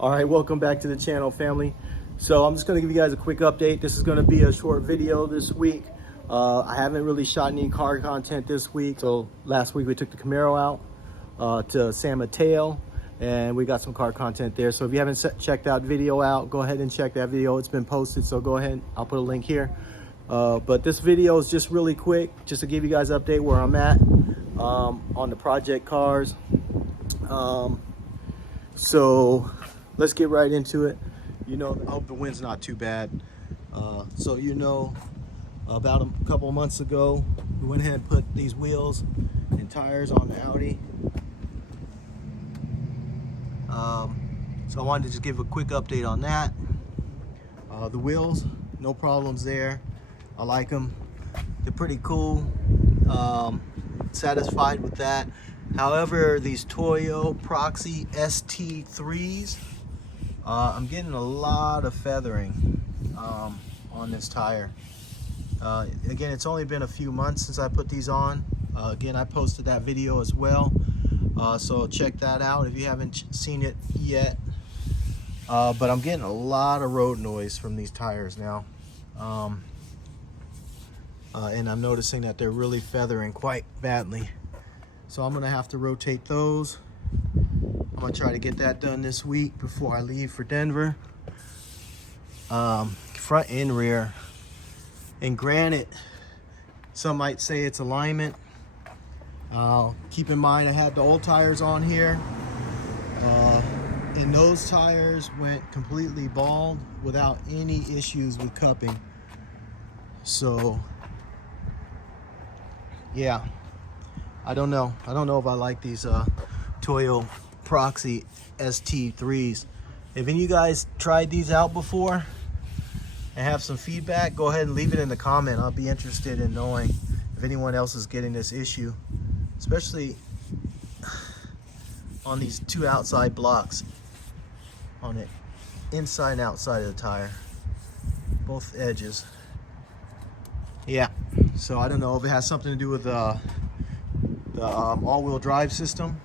All right, welcome back to the channel, family. So I'm just gonna give you guys a quick update. This is gonna be a short video this week. I haven't really shot any car content this week. So last week we took the Camaro out to San Mateo, and we got some car content there. So if you haven't checked that video out, go ahead and check that video. It's been posted, so go ahead. I'll put a link here. But this video is just really quick, just to give you guys an update where I'm at on the project cars. So let's get right into it. I hope the wind's not too bad. About a couple of months ago, we went ahead and put these wheels and tires on the Audi. So I wanted to just give a quick update on that. The wheels, no problems there. I like them. They're pretty cool. Satisfied with that. However, these Toyo Proxy ST3s, I'm getting a lot of feathering on this tire. Again, it's only been a few months since I put these on. Again, I posted that video as well, so check that out if you haven't seen it yet. But I'm getting a lot of road noise from these tires now, and I'm noticing that they're really feathering quite badly. So I'm gonna have to rotate those. I'm gonna try to get that done this week before I leave for Denver. Front and rear. And granted, some might say it's alignment. Keep in mind I had the old tires on here. And those tires went completely bald without any issues with cupping. So, yeah. I don't know if I like these Toyo Proxy ST3s. If any of you guys tried these out before and have some feedback, go ahead and leave it in the comment. I'll be interested in knowing if anyone else is getting this issue, especially on these two outside blocks on it, inside and outside of the tire, both edges. Yeah, so I don't know if it has something to do with the all-wheel drive system.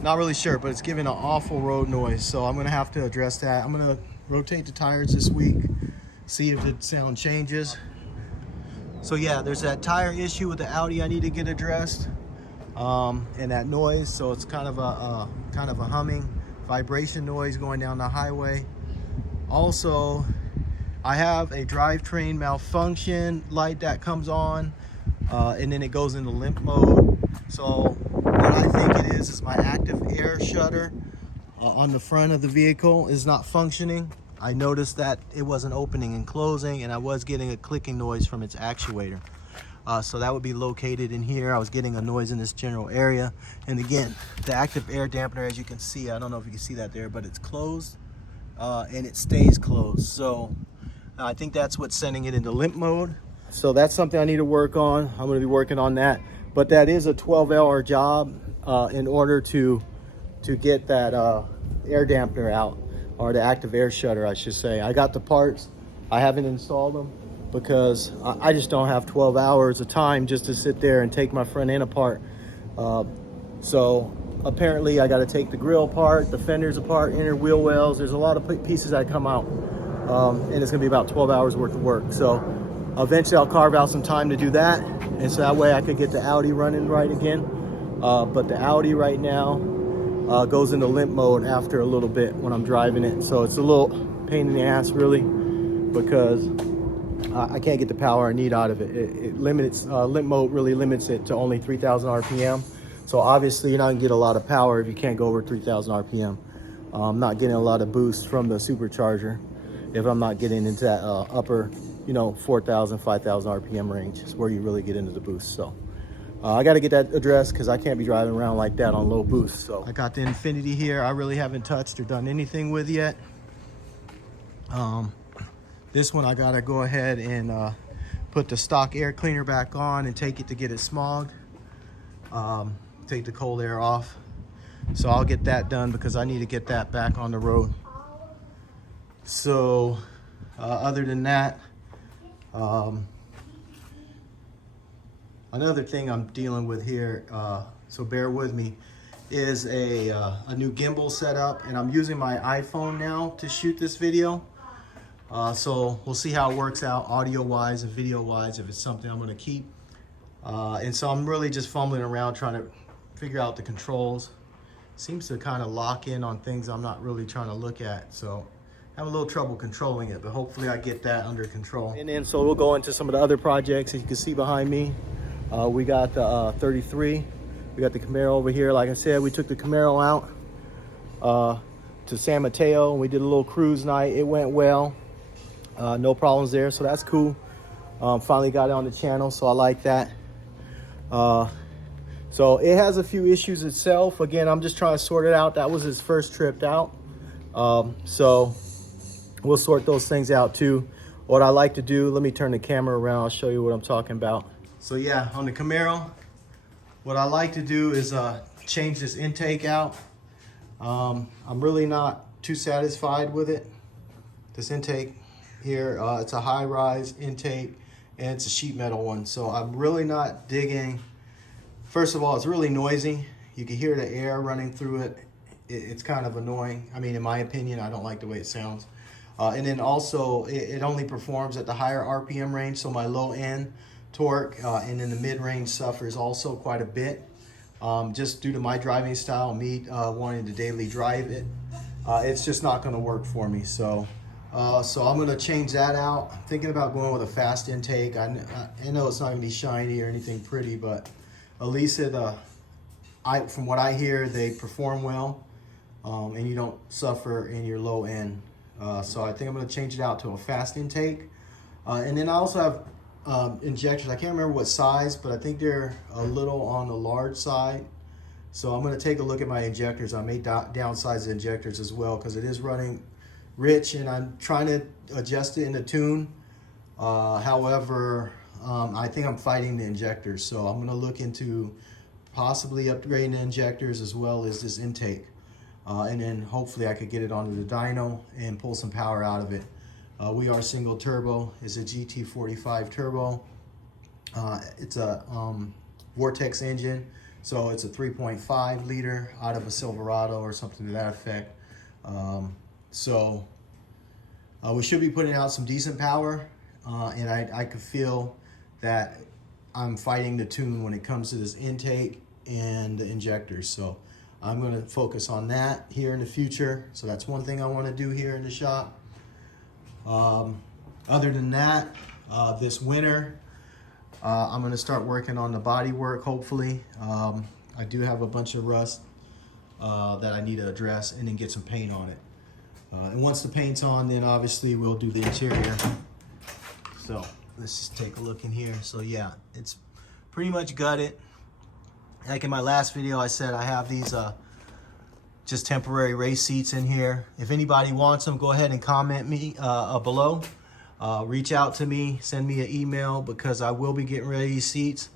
Not really sure, but it's giving an awful road noise, so I'm gonna have to address that. I'm gonna rotate the tires this week, see if the sound changes. So yeah, there's that tire issue with the Audi I need to get addressed, and that noise. So it's kind of a humming vibration noise going down the highway. Also, I have a drivetrain malfunction light that comes on, and then it goes into limp mode. So what I think it is my active air shutter on the front of the vehicle is not functioning. I noticed that it wasn't opening and closing, and I was getting a clicking noise from its actuator. So that would be located in here. I was getting a noise in this general area. And again, the active air dampener, as you can see, I don't know if you can see that there, but it's closed, and it stays closed. So I think that's what's sending it into limp mode. So that's something I need to work on. I'm going to be working on that. But that is a 12-hour job in order to get that air dampener out, or the active air shutter, I should say. I got the parts. I haven't installed them because I just don't have 12 hours of time just to sit there and take my front end apart. So apparently I got to take the grill apart, the fenders apart, inner wheel wells. There's a lot of pieces that come out, and it's going to be about 12 hours worth of work. So eventually I'll carve out some time to do that, and so that way I could get the Audi running right again. But the Audi right now goes into limp mode after a little bit when I'm driving it. So it's a little pain in the ass, really, because I can't get the power I need out of it. It limits, limp mode really limits it to only 3,000 RPM. So obviously you're not gonna get a lot of power if you can't go over 3,000 RPM. I'm not getting a lot of boost from the supercharger if I'm not getting into that upper, 4,000, 5,000 RPM range is where you really get into the boost. So I got to get that addressed because I can't be driving around like that on low boost. So I got the Infiniti here. I really haven't touched or done anything with yet. This one I got to go ahead and put the stock air cleaner back on and take it to get it smogged. Take the cold air off. So I'll get that done because I need to get that back on the road. So other than that, another thing I'm dealing with here, so bear with me, is a new gimbal setup, and I'm using my iPhone now to shoot this video. So we'll see how it works out audio-wise and video-wise, if it's something I'm gonna keep. And so I'm really just fumbling around trying to figure out the controls. Seems to kind of lock in on things I'm not really trying to look at. So I have a little trouble controlling it, but hopefully I get that under control. And then so we'll go into some of the other projects. As you can see behind me, we got the 33. We got the Camaro over here. Like I said, we took the Camaro out to San Mateo, and we did a little cruise night. It went well. No problems there, so that's cool. Finally got it on the channel, so I like that. So it has a few issues itself. Again, I'm just trying to sort it out. That was his first trip out. So we'll sort those things out too. What I like to do, let me turn the camera around. I'll show you what I'm talking about. So yeah, on the Camaro, what I like to do is change this intake out. I'm really not too satisfied with it. This intake here, it's a high-rise intake, and it's a sheet metal one. So I'm really not digging. First of all, it's really noisy. You can hear the air running through it. It's kind of annoying. I mean, in my opinion, I don't like the way it sounds. And then also, it only performs at the higher RPM range, so my low end torque and then the mid-range suffers also quite a bit. Just due to my driving style, me wanting to daily drive it, it's just not going to work for me. So I'm going to change that out. I'm thinking about going with a fast intake. I know it's not going to be shiny or anything pretty, but at least from what I hear, they perform well, and you don't suffer in your low end. So I think I'm going to change it out to a fast intake. And then I also have injectors. I can't remember what size, but I think they're a little on the large side. So I'm going to take a look at my injectors. I may downsize the injectors as well, because it is running rich, and I'm trying to adjust it in the tune. However, I think I'm fighting the injectors, so I'm going to look into possibly upgrading the injectors as well as this intake. And then hopefully I could get it onto the dyno and pull some power out of it. We are single turbo. It's a GT45 turbo. It's a Vortex engine, so it's a 3.5 liter out of a Silverado or something to that effect. So we should be putting out some decent power, and I could feel that I'm fighting the tune when it comes to this intake and the injectors. So I'm going to focus on that here in the future. So that's one thing I want to do here in the shop. Other than that, this winter, I'm going to start working on the body work, hopefully. I do have a bunch of rust that I need to address, and then get some paint on it. And once the paint's on, then obviously we'll do the interior. So let's just take a look in here. So yeah, it's pretty much gutted. Like in my last video, I said I have these just temporary race seats in here. If anybody wants them, go ahead and comment me below. Reach out to me, send me an email, because I will be getting rid of these seats.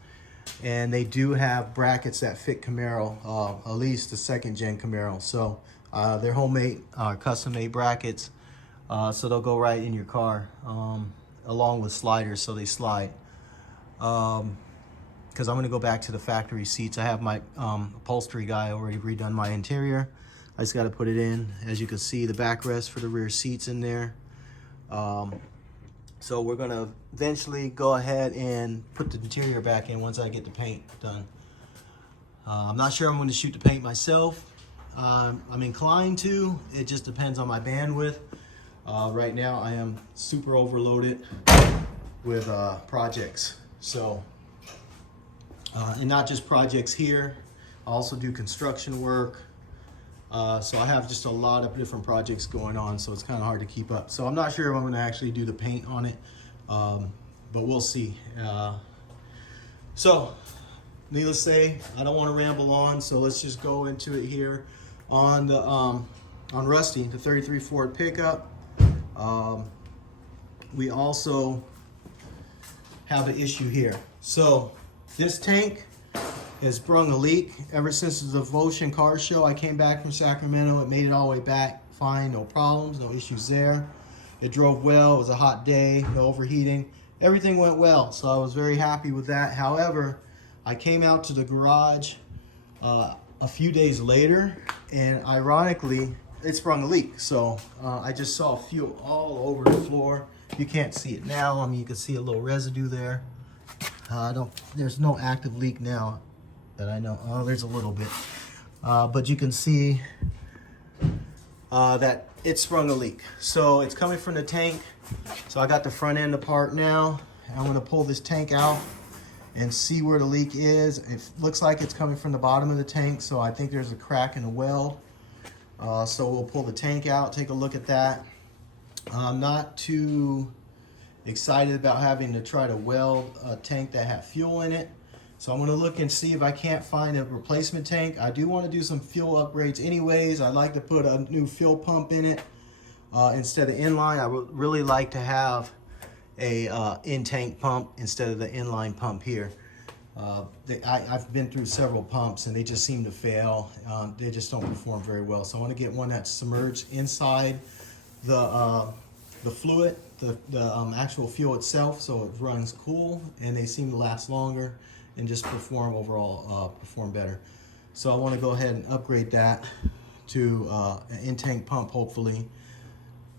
And they do have brackets that fit Camaro, at least the second gen Camaro. So they're homemade, custom-made brackets. So they'll go right in your car, along with sliders, so they slide. Because I'm going to go back to the factory seats. I have my upholstery guy already redone my interior. I just got to put it in. As you can see, the backrest for the rear seats in there. So we're going to eventually go ahead and put the interior back in once I get the paint done. I'm not sure I'm going to shoot the paint myself. I'm inclined to. It just depends on my bandwidth. Right now I am super overloaded with projects. So, and not just projects here. I also do construction work. So I have just a lot of different projects going on, so it's kind of hard to keep up. So I'm not sure if I'm going to actually do the paint on it, but we'll see. So needless to say, I don't want to ramble on, so let's just go into it here on the on Rusty, the 33 Ford pickup. We also have an issue here. So this tank has sprung a leak ever since the Devotion car show. I came back from Sacramento. It made it all the way back fine, no problems, no issues there. It drove well. It was a hot day, no overheating. Everything went well, so I was very happy with that. However, I came out to the garage a few days later, and ironically, it sprung a leak. So I just saw fuel all over the floor. You can't see it now. I mean, you can see a little residue there. There's no active leak now that I know. Oh, there's a little bit. But you can see that it sprung a leak. So it's coming from the tank. So I got the front end apart now. I'm gonna pull this tank out and see where the leak is. It looks like it's coming from the bottom of the tank, so I think there's a crack in the weld. So we'll pull the tank out, take a look at that. I'm not too excited about having to try to weld a tank that had fuel in it. So I'm gonna look and see if I can't find a replacement tank. I do wanna do some fuel upgrades anyways. I'd like to put a new fuel pump in it instead of inline. I would really like to have a in-tank pump instead of the inline pump here. I've been through several pumps and they just seem to fail. They just don't perform very well. So I want to get one that's submerged inside the fluid, the actual fuel itself, so it runs cool and they seem to last longer and just perform overall perform better. So I want to go ahead and upgrade that to an in-tank pump, hopefully.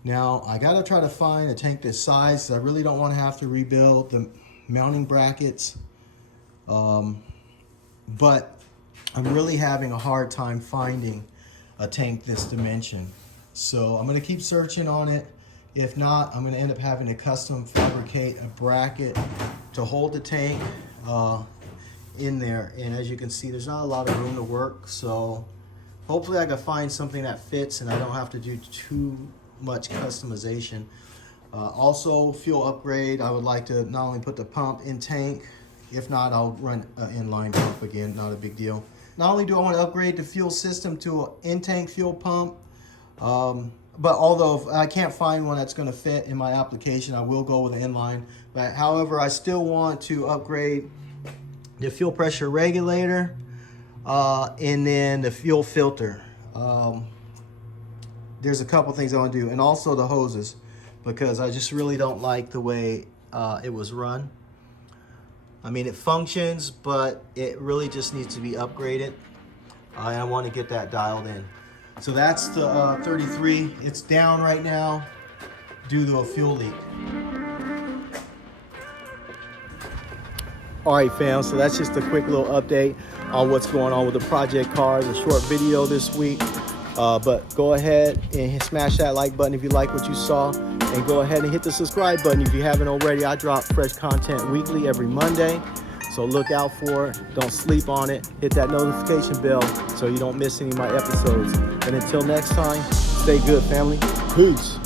Now, I gotta try to find a tank this size, so I really don't want to have to rebuild the mounting brackets. But I'm really having a hard time finding a tank this dimension. So I'm gonna keep searching on it. If not, I'm gonna end up having to custom fabricate a bracket to hold the tank in there. And as you can see, there's not a lot of room to work. So hopefully I can find something that fits and I don't have to do too much customization. Also, fuel upgrade, I would like to not only put the pump in tank, if not, I'll run an inline pump again, not a big deal. Not only do I want to upgrade the fuel system to an in-tank fuel pump, but although if I can't find one that's going to fit in my application, I will go with an inline. But however, I still want to upgrade the fuel pressure regulator and then the fuel filter. There's a couple things I want to do, and also the hoses, because I just really don't like the way it was run. I mean, it functions, but it really just needs to be upgraded. And I want to get that dialed in. So that's the 33. It's down right now due to a fuel leak. All right, fam, so that's just a quick little update on what's going on with the project cars, a short video this week. But go ahead and smash that like button if you like what you saw, and go ahead and hit the subscribe button if you haven't already. I drop fresh content weekly every Monday, so look out for it. Don't sleep on it. Hit that notification bell so you don't miss any of my episodes. And until next time, stay good, family. Peace.